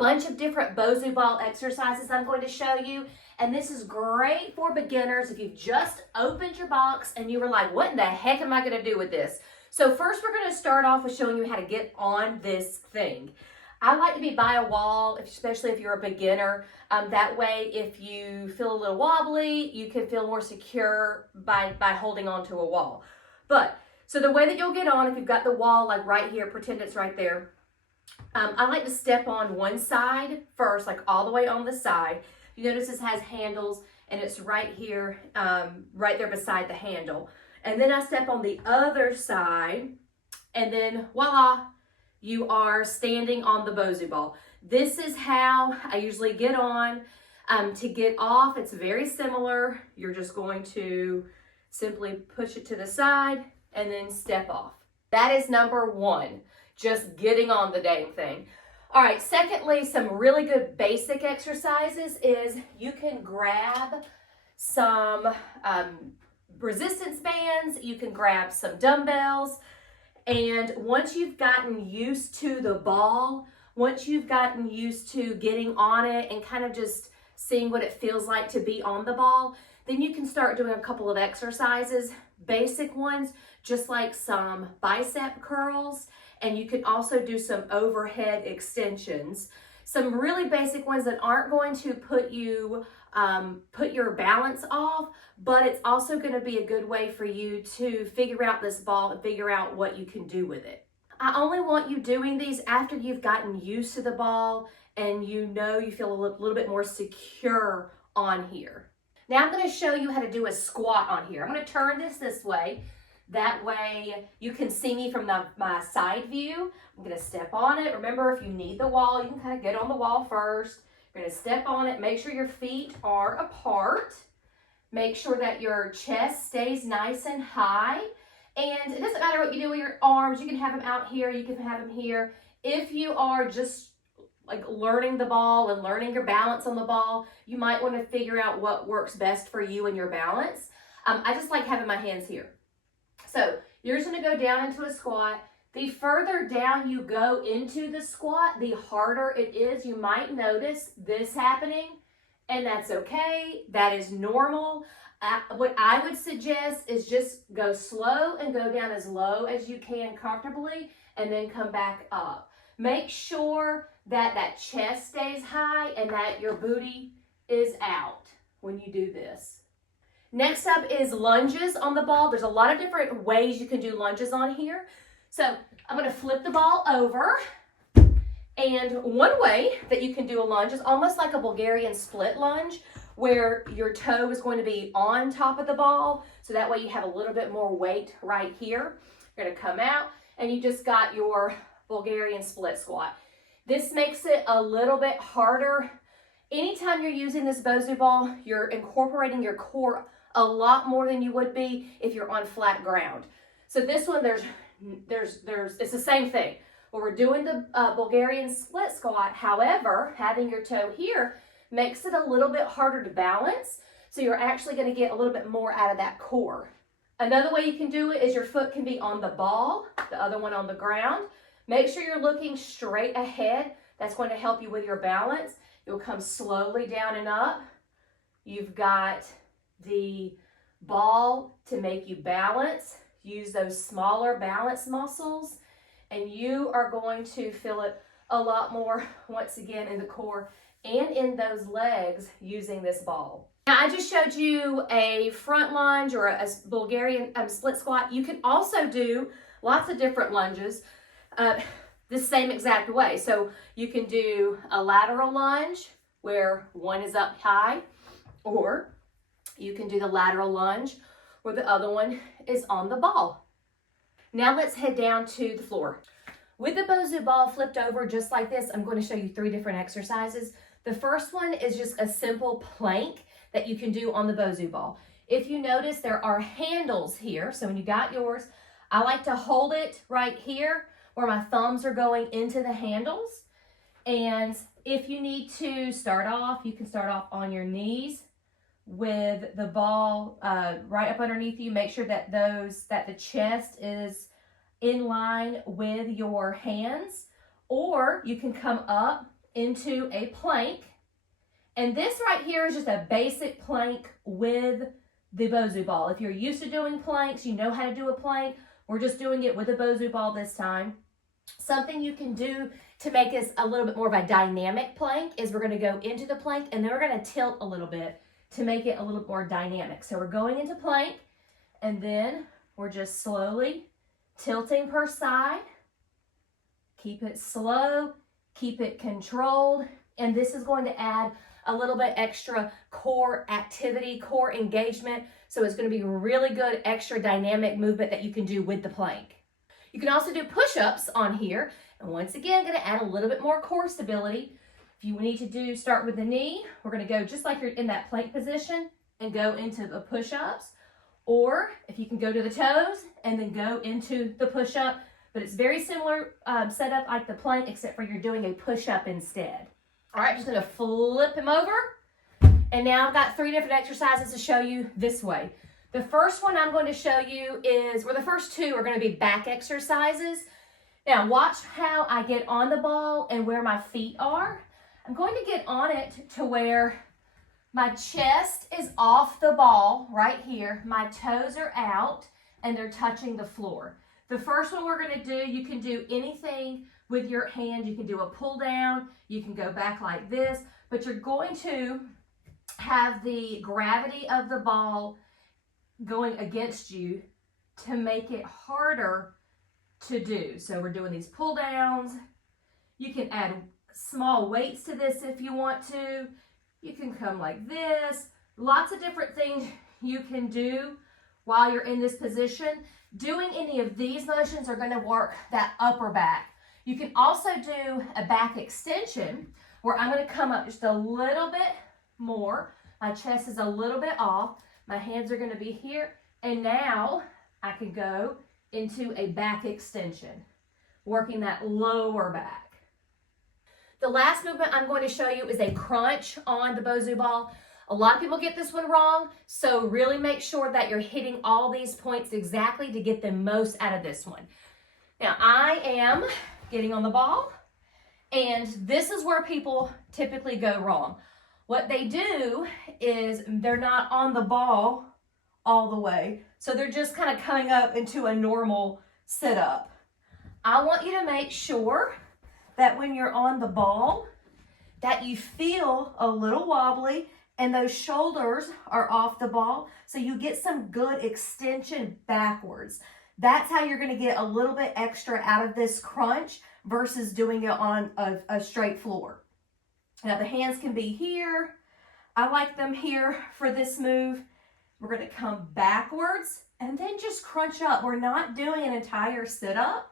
bunch of different BOSU ball exercises I'm going to show you. And this is great for beginners if you've just opened your box and you were like, what in the heck am I going to do with this? So first we're going to start off with showing you how to get on this thing. I like to be by a wall, especially if you're a beginner. That way, if you feel a little wobbly, you can feel more secure by holding onto a wall. So the way that you'll get on, if you've got the wall like right here, pretend it's right there. I like to step on one side first, like all the way on the side. You notice this has handles and it's right here, right there beside the handle. And then I step on the other side and then voila, you are standing on the BOSU ball. This is how I usually get on. To get off, it's very similar. You're just going to simply push it to the side and then step off. That is number one, just getting on the dang thing. All right, secondly, some really good basic exercises is you can grab some resistance bands, you can grab some dumbbells, and once you've gotten used to the ball, once you've gotten used to getting on it and kind of just seeing what it feels like to be on the ball, then you can start doing a couple of exercises, basic ones, just like some bicep curls, and you can also do some overhead extensions. Some really basic ones that aren't going to put your balance off, but it's also going to be a good way for you to figure out this ball and figure out what you can do with it. I only want you doing these after you've gotten used to the ball and you feel a little bit more secure on here. Now I'm going to show you how to do a squat on here. I'm going to turn this way. That way you can see me from my side view. I'm going to step on it. Remember, if you need the wall, you can kind of get on the wall first. You're going to step on it. Make sure your feet are apart. Make sure that your chest stays nice and high. And it doesn't matter what you do with your arms. You can have them out here. You can have them here. If you are just like learning the ball and learning your balance on the ball, you might want to figure out what works best for you and your balance. I just like having my hands here. So you're just going to go down into a squat. The further down you go into the squat, the harder it is. You might notice this happening, and that's okay. That is normal. What I would suggest is just go slow and go down as low as you can comfortably, and then come back up. Make sure that that chest stays high and that your booty is out when you do this. Next up is lunges on the ball. There's a lot of different ways you can do lunges on here. So I'm going to flip the ball over. And one way that you can do a lunge is almost like a Bulgarian split lunge, where your toe is going to be on top of the ball. So that way you have a little bit more weight right here. You're going to come out and you just got your Bulgarian split squat. This makes it a little bit harder. Anytime you're using this BOSU ball, you're incorporating your core a lot more than you would be if you're on flat ground. So this one, it's the same thing. Well, we're doing the Bulgarian split squat. However, having your toe here makes it a little bit harder to balance. So you're actually going to get a little bit more out of that core. Another way you can do it is your foot can be on the ball, the other one on the ground. Make sure you're looking straight ahead. That's going to help you with your balance. You'll come slowly down and up. You've got the ball to make you balance. Use those smaller balance muscles, and you are going to feel it a lot more, once again, in the core and in those legs using this ball. Now, I just showed you a front lunge or a Bulgarian split squat. You can also do lots of different lunges the same exact way. So you can do a lateral lunge where one is up high, or you can do the lateral lunge where the other one is on the ball. Now let's head down to the floor. With the BOSU ball flipped over just like this, I'm going to show you 3 different exercises. The first one is just a simple plank that you can do on the BOSU ball. If you notice, there are handles here. So when you got yours, I like to hold it right here where my thumbs are going into the handles. And if you need to start off, you can start off on your knees with the ball right up underneath you. Make sure that the chest is in line with your hands, or you can come up into a plank. And this right here is just a basic plank with the BOSU ball. If you're used to doing planks, you know how to do a plank. We're just doing it with a BOSU ball this time. Something you can do to make this a little bit more of a dynamic plank is we're going to go into the plank and then we're going to tilt a little bit to make it a little more dynamic. So we're going into plank and then we're just slowly tilting per side. Keep it slow, keep it controlled, and this is going to add a little bit extra core activity, core engagement. So it's going to be really good extra dynamic movement that you can do with the plank. You can also do push-ups on here. And once again, going to add a little bit more core stability. If you need to start with the knee, we're going to go just like you're in that plank position and go into the push-ups. Or if you can go to the toes and then go into the push-up. But it's very similar setup like the plank, except for you're doing a push-up instead. All right, just going to flip him over. And now I've got 3 different exercises to show you this way. The first one I'm going to show you is, the first 2 are going to be back exercises. Now watch how I get on the ball and where my feet are. I'm going to get on it to where my chest is off the ball right here. My toes are out and they're touching the floor. The first one we're going to do, you can do anything with your hand. You can do a pull down. You can go back like this, but you're going to have the gravity of the ball going against you to make it harder to do. So we're doing these pull downs. You can add small weights to this if you want to. You can come like this. Lots of different things you can do while you're in this position. Doing any of these motions are going to work that upper back. You can also do a back extension where I'm going to come up just a little bit more. My chest is a little bit off. My hands are going to be here. And now I can go into a back extension, working that lower back. The last movement I'm going to show you is a crunch on the BOSU ball. A lot of people get this one wrong, so really make sure that you're hitting all these points exactly to get the most out of this one. Now, I am getting on the ball, and this is where people typically go wrong. What they do is they're not on the ball all the way, so they're just kind of coming up into a normal sit-up. I want you to make sure that when you're on the ball, that you feel a little wobbly, and those shoulders are off the ball, so you get some good extension backwards. That's how you're going to get a little bit extra out of this crunch versus doing it on a straight floor. Now the hands can be here. I like them here for this move. We're going to come backwards and then just crunch up. We're not doing an entire sit-up.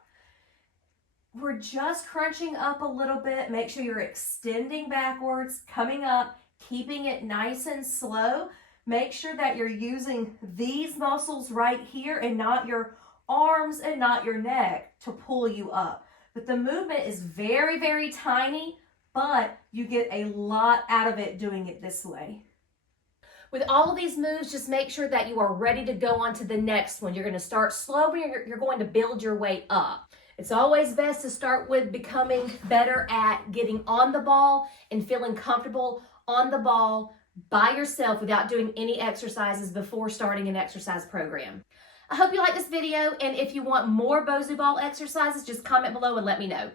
We're just crunching up a little bit. Make sure you're extending backwards, coming up, keeping it nice and slow. Make sure that you're using these muscles right here and not your arms and not your neck to pull you up. But the movement is very, very tiny, but you get a lot out of it doing it this way. With all of these moves, just make sure that you are ready to go on to the next one. You're going to start slow, but you're going to build your way up. It's always best to start with becoming better at getting on the ball and feeling comfortable on the ball by yourself without doing any exercises before starting an exercise program. I hope you like this video, and if you want more BOSU ball exercises, just comment below and let me know.